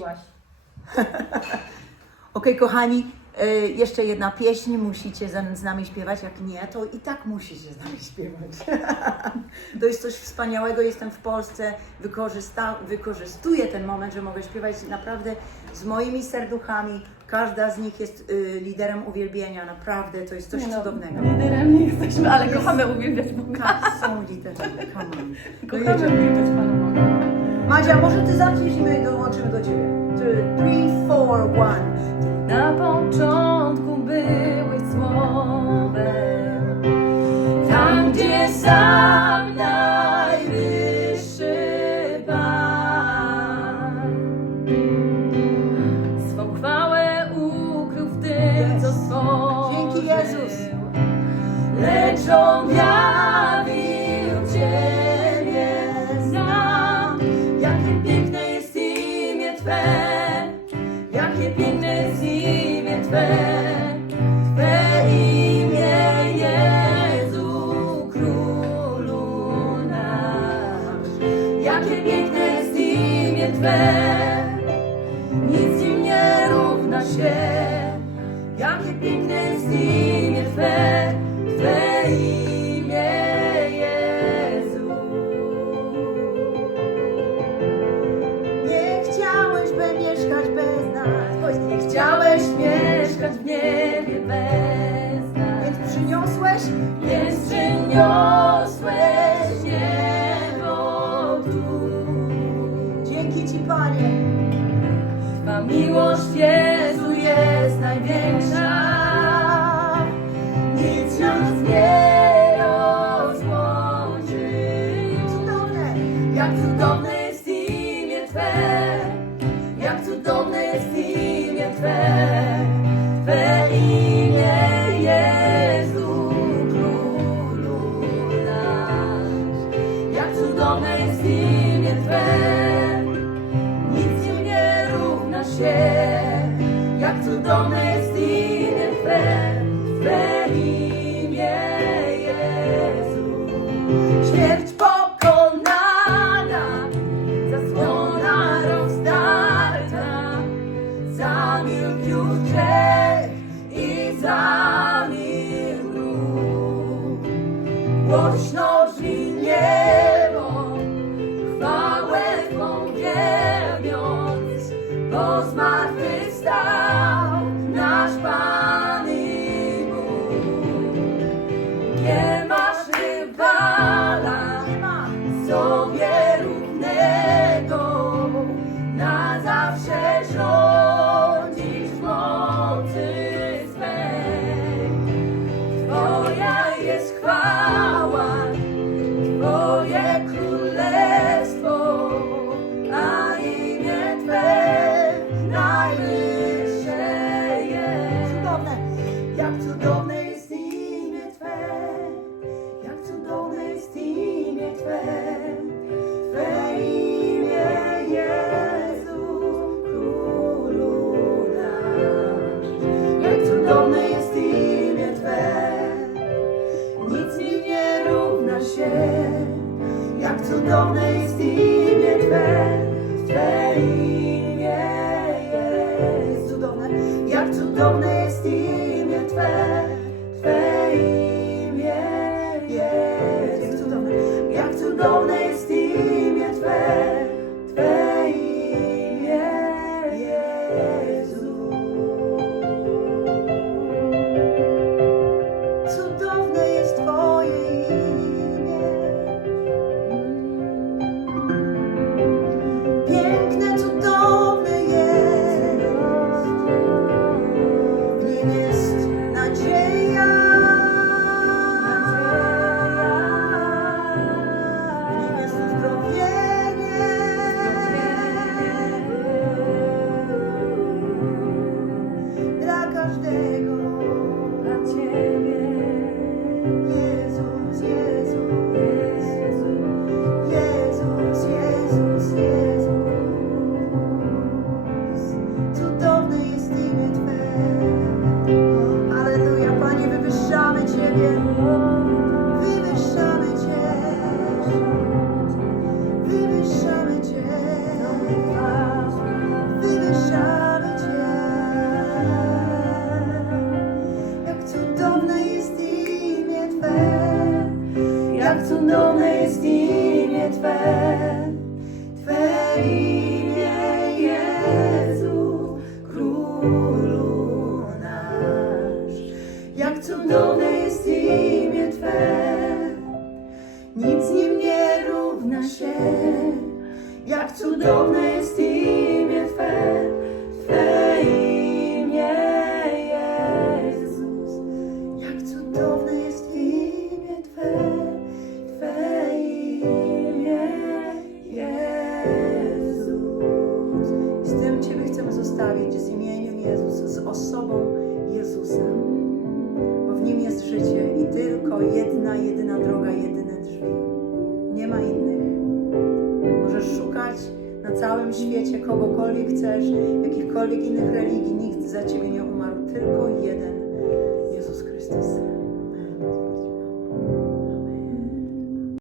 Mówiłaś. Okej, kochani, e, jeszcze jedna pieśń, musicie z, z nami śpiewać. Jak nie, to i tak musicie z nami śpiewać. to jest coś wspaniałego. Jestem w Polsce, wykorzysta, wykorzystuję ten moment, że mogę śpiewać naprawdę z moimi serduchami. Każda z nich jest y, liderem uwielbienia. Naprawdę, to jest coś no, cudownego. Liderem nie jesteśmy, ale kochamy uwielbiać Boga. Tak, są liderami, come on. No Kochamy jedziemy. uwielbiać Pana. Madzia, może ty zacznij i my dołączymy do ciebie. Three, four, one. Na początku byłeś Twe, jakie piękne jest imię Twe, imię Jezu Królu jakie piękne jest imię Twe, chciałeś mieszkać w niebie bez nas, Więc przyniosłeś więc przyniosłeś niebo tu. Dzięki Ci, Panie. Twa miłość Jezu jest największa. Nic nas nie rozłączy. Cudowne. Jak cudowne grzech i zamilkł. Głośno brzmi niebo, chwałę Twą wielbiąc, Jak cudowne jest imię Twe, jak cudowne jest imię Twe. Twe imię Jezu, Królu nasz. Jak cudowne jest imię Twe, nic mi nie równa się. Jak cudowne jest imię Twe. nic z nim nie równa się. Jak cudowne jest imię Twe, Twe imię Jezus. Jak cudowne jest imię Twe, Twe imię Jezus. Z tym Ciebie chcemy zostawić, z imieniem Jezus, z osobą Jezusa. Bo w Nim jest życie i tylko jedna, jedyna droga, jedyna drzwi. Nie ma innych. Możesz szukać na całym świecie kogokolwiek chcesz, jakichkolwiek innych religii. Nikt za ciebie nie umarł, tylko jeden Jezus Chrystus.